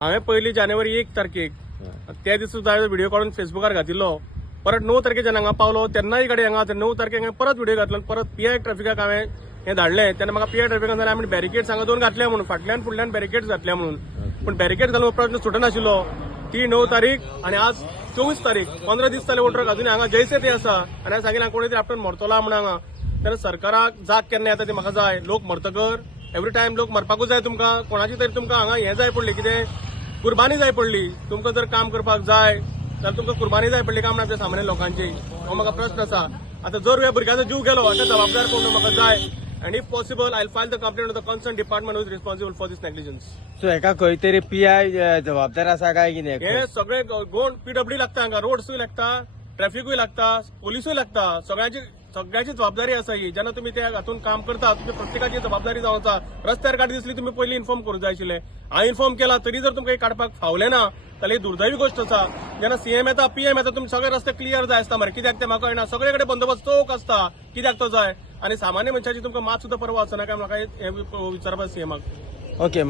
हांवें 1 जानेवारी 1 तारखेक त्या दिसा सुद्धा व्हिडिओ काढून फेसबुकार घातिल्लो. परत 9 तारखेच्यान हांगा पावलो तेन्नाय गाडी हांगा 9 तारखेक हांवें परत व्हिडिओ घातलो. परत पीआय ट्रॅफिकाक हांवें हें धाडलें. तेन्ना म्हाका पीआय ट्रॅफिकान जाल्यार आमी बॅरिकेड्स हांगा 2 घातल्या म्हणून फाटल्यान फुडल्यान बॅरिकेड्स घातल्या म्हणून. पूण बॅरिकेड घालून प्रश्न सुटनाशिल्लो. ती 9 तारीख आणि आज 24 तारीख 15 दीस जाले वोटर अजून हांगा जैसे ते आसा. आनी हांवें सांगितलें कोणी तरी आपल्यान मरतलो म्हणून हांगा. तेन्ना सरकाराक जाग केन्ना येता ती म्हाका जाय. लोक मरतकर एवरी टायम लोक मरपाकूच जाय तुमकां. कोणाची तरी तुमकां हांगा हें जाय पडली कितें कुर्बानी जाय पडली. तुमकां जर काम करपाक जाय जाल्यार तुमकां कुर्बानी जाय पडली काम आमच्या सामान्य लोकांची. हो म्हाका प्रश्न आसा. आतां जर ह्या भुरग्याचो जीव गेलो हाका जबाबदार कोण म्हाका जाय. And if possible I will file the complaint on the concern department who is responsible for this negligence. So हेका खंय तरी पीआय जबाबदार आसा काय कितें? हे सगळे गोवन पीडब्ल्यू लागता हांगा. रोड्सूय लागता, ट्रॅफिकूय लागता, पोलिसूय लागता. सगळ्याची जबाबदारी आसा ही. जेन्ना तुम्ही त्या हातून काम करता तुमची प्रत्येकाची जबाबदारी जावं आसा. रस्त्यार गाडी दिसली तुम्ही पयलीं इन्फॉर्म करूंक जाय आशिल्लें. हांवें इन्फॉर्म केला तरी जर तुमकां काडपाक फावलें ना जाल्यार ही दुर्दैवी गोष्ट आसा. जेन्ना सीएम येता पीएम येता तुमचे सगळे रस्ते क्लियर जाय आसता मरे. कित्याक ते म्हाका कळना. सगळे कडेन बंदोबस्त चोख आसता. कित्याक तो जाय? आनी सामान्य मनशाची तुमकां मात सुद्दां परवा आसना काय म्हाका हें विचारपाक सीएमाक. ओके.